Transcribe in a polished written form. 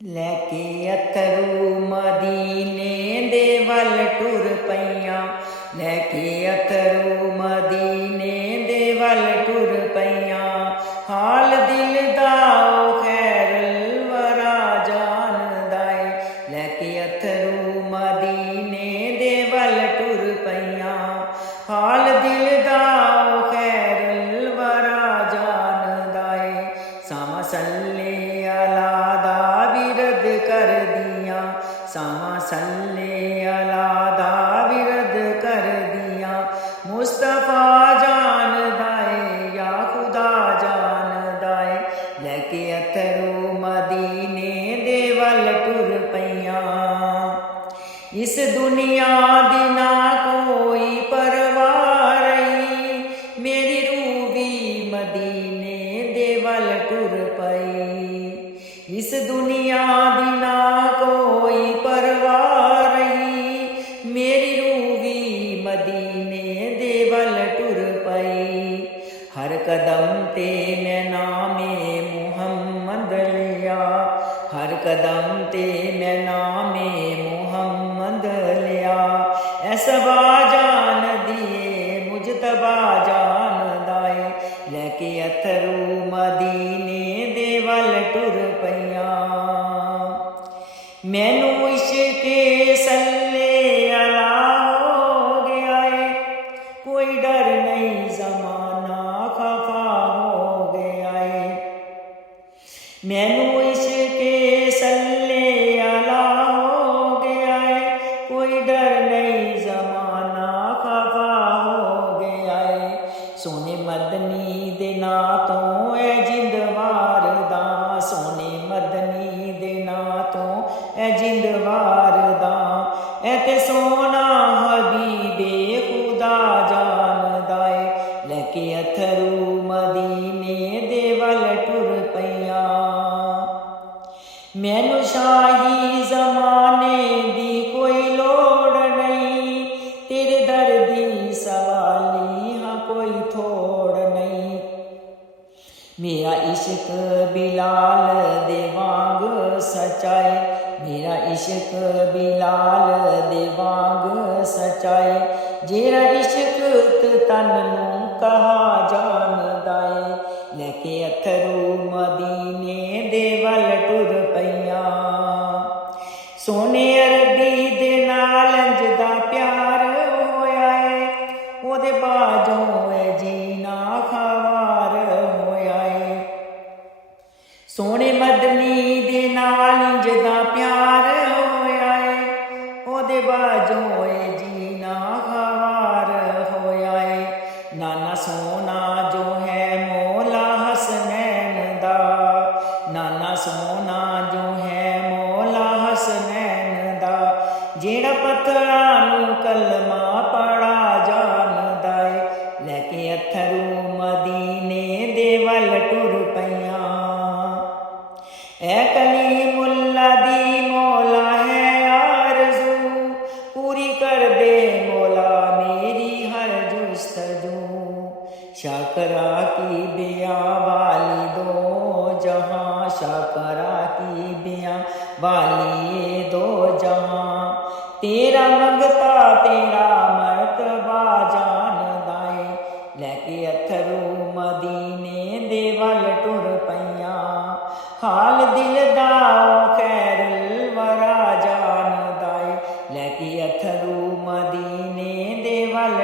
ਲੈਕੇ ਅਥਰੂ ਮਦੀਨੇ ਦੇ ਵੱਲ ਟੁਰ ਪਈਆਂ, ਲੈਕੇ ਅਥਰੂ ਮਦੀਨੇ ਦੇ ਵੱਲ ਟੁਰ ਪਈਆਂ। ਹਾਲ ਦਿਲ ਦਾ ਉਹ ਖੈਰਲ ਵਰਾ ਜਾਣਦਾ ਏ, ਲੈਕੇ ਅਥਰੂ ਮਦੀਨੇ ਦੇ ਵੱਲ ਟੁਰ ਪਈਆਂ। ਹਾਲ ਦਿਲ ਦਾ ਉਹ ਖੈਰਲ ਵਰਾ ਜਾਣਦਾ ਏ। ਸਾਵਾਂ ਸੱਲੇ ਅਲਾ ਦਾ ਵਿਰਦ ਕਰਦੀਆਂ, ਸਾਵਾਂ ਸੱਲੇ ਅਲਾ ਦਾ ਵਿਰਦ ਕਰਦੀਆਂ। ਮੁਸਤਫਾ ਜਾਣਦਾ ਏ ਯਾ ਖੁਦਾ ਜਾਣਦਾ ਏ, ਲੈਕੇ ਅਥਰੂ ਮਦੀਨੇ ਦੇ ਵੱਲ ਟੁਰ ਪਈਆਂ। ਇਸ ਦੁਨੀਆ ਦੀ ਨਾ ਕੋਈ ਪਰਵਾਹ ਰਹੀ, ਮੇਰੀ ਰੂਹ ਵੀ ਮਦੀਨੇ ਦੇ ਵੱਲ ਟੁਰ ਪਈ। ਇਸ ਦੁਨੀਆ ਦੀ ਨਾ ਕੋਈ ਪਰਵਾਹ ਰਹੀ, ਮੇਰੀ ਰੂਹ ਵੀ ਮਦੀਨੇ ਦੇ ਵੱਲ ਟੁਰ ਪਈ। ਹਰ ਕਦਮ ਤੇ ਮੈਂ ਨਾਮੇ ਮੁਹੰਮਦ ਲਿਆ, ਹਰ ਕਦਮ ਤੇ ਮੈਂ ਨਾਮੇ ਮੁਹੰਮਦ ਲਿਆ। ਐਸਵਾ ਜਾਣਦੀ ਏ ਮੁਜਤਬਾ ਜਾਣਦਾ ਏ, ਲੈਕੇ ਅਥਰੂ ਮਦੀਨੇ ਦੇ ਵੱਲ ਟੁਰ ਪਈਆਂ। ਮੈਨੂੰ ਇਸ਼ਕੇ ਸੱਲੇ ਅਲਾ ਹੋ ਗਿਆ ਏ, ਕੋਈ ਡਰ ਨਹੀਂ ਜ਼ਮਾਨਾ ਖਫਾ ਹੋ ਗਿਆ ਏ। ਮੈਨੂੰ ਇਸ਼ਕੇ ਸੱਲੇ ਅਲਾ ਹੋ ਗਿਆ ਏ, ਕੋਈ ਡਰ ਨਹੀਂ ਜ਼ਮਾਨਾ ਖਫਾ ਹੋ ਗਿਆ ਏ। ਸੋਨੇ ਮਦਨੀ ਦੇ ਨਾਂ ਤੋਂ ਐ ਜਿੰਦ ਵਾਰਦਾ, ਸੋਨੇ ਮਦਨੀ ਦੇ ਨਾਂ ਤੋਂ ਐ ਜਿੰਦ ਵਾਰਦਾ। ਐ ਤੇ ਸੋਨਾ ਹਬੀਬੇ ਖੁਦਾ ਜਾਣਦਾ ਏ, ਲੈਕੇ ਅਥਰੂ ਮਦੀਨੇ ਦੇ ਵੱਲ ਟੁਰ ਪਈਆਂ। ਮੈਨੂੰ ਸ਼ਾਹੀ ਜ਼ਮਾਨੇ ਦੀ ਕੋਈ ਲੋੜ ਨਹੀਂ, ਤੇਰੇ ਦਰ ਦੀ ਸਵਾਲੀ ਹਾਂ ਕੋਈ ਥੋੜ ਨਹੀਂ। ਮੇਰਾ ਇਸ਼ਕ ਬਿਲਾਲ ਦੇ ਵਾਂਗ ਸਚਾਏ, ਮੇਰਾ ਇਸ਼ਕ ਬਿਲਾਲ ਦੇ ਵਾਂਗ ਸਚਾਏ। ਜਿਹੜਾ ਇਸ਼ਕ ਤਨ ਨੂੰ ਕਹਾ ਜਾਣਦਾ ਏ, ਲੈਕੇ ਅਥਰੂ ਮਦੀਨੇ ਦੇ ਵੱਲ ਟੁਰ ਪਈਆਂ। ਸੋਨੇ ਅਰਬੀ ਦੇ ਨਾਲ ਇੰਜ ਦਾ ਪਿਆਰ ਹੋਇਆ ਏ, ਉਹਦੇ ਬਾਝੋਂ ਏ ਜੀਣਾ ਖਵਾਰ ਹੋਇਆ ਏ। ਸੋਨੇ ਮਦਨੀ ਦੇ ਨਾਲ ਇੰਜ ਦਾ ਪਿਆਰ ਹੋਇਆ ਏ, ਉਹਦੇ ਬਾਝੋਂ ਏ ਜੀਣਾ ਖਵਾਰ ਹੋਇਆ ਏ। ਨਾਨਾ ਸੋਨਾ ਜੋ ਹੈ ਮੌਲਾ ਹਸਨੈਨ ਦਾ, ਨਾਨਾ ਸੋਨਾ ਜੋ ਹੈ ਮੌਲਾ ਹਸਨੈਨ ਦਾ। ਜਿਹੜਾ ਪੱਥਰਾਂ ਨੂੰ ਕਲਮਾ ਪੜਾ ਜਾਣਦਾ ਏ, ਲੈਕੇ ਅਥਰੂ ਮਦੀਨੇ ਦੇ ਵੱਲ ਟੁਰ ਪਈਆਂ। ਐ ਕਲੀਮੁੱਲਾ ਦੀ ਮੌਲਾ ਹੈ ਆਰਜ਼ੂ, ਪੂਰੀ ਕਰ ਦੇ ਮੌਲਾ ਮੇਰੀ ਹਰ जुस्तजू। शाकरा की बिया वाली दो जहाँ, शाकरा की बिया वाली ये दो जहाँ। तेरा मंगता तेरा मर्तबा जानदा ए, लैके अथरू मदीने दे वल टुर पईयां। हाल दिल दा खैरुल वरा जानदा ए, लैके अथरू मदीने दे वल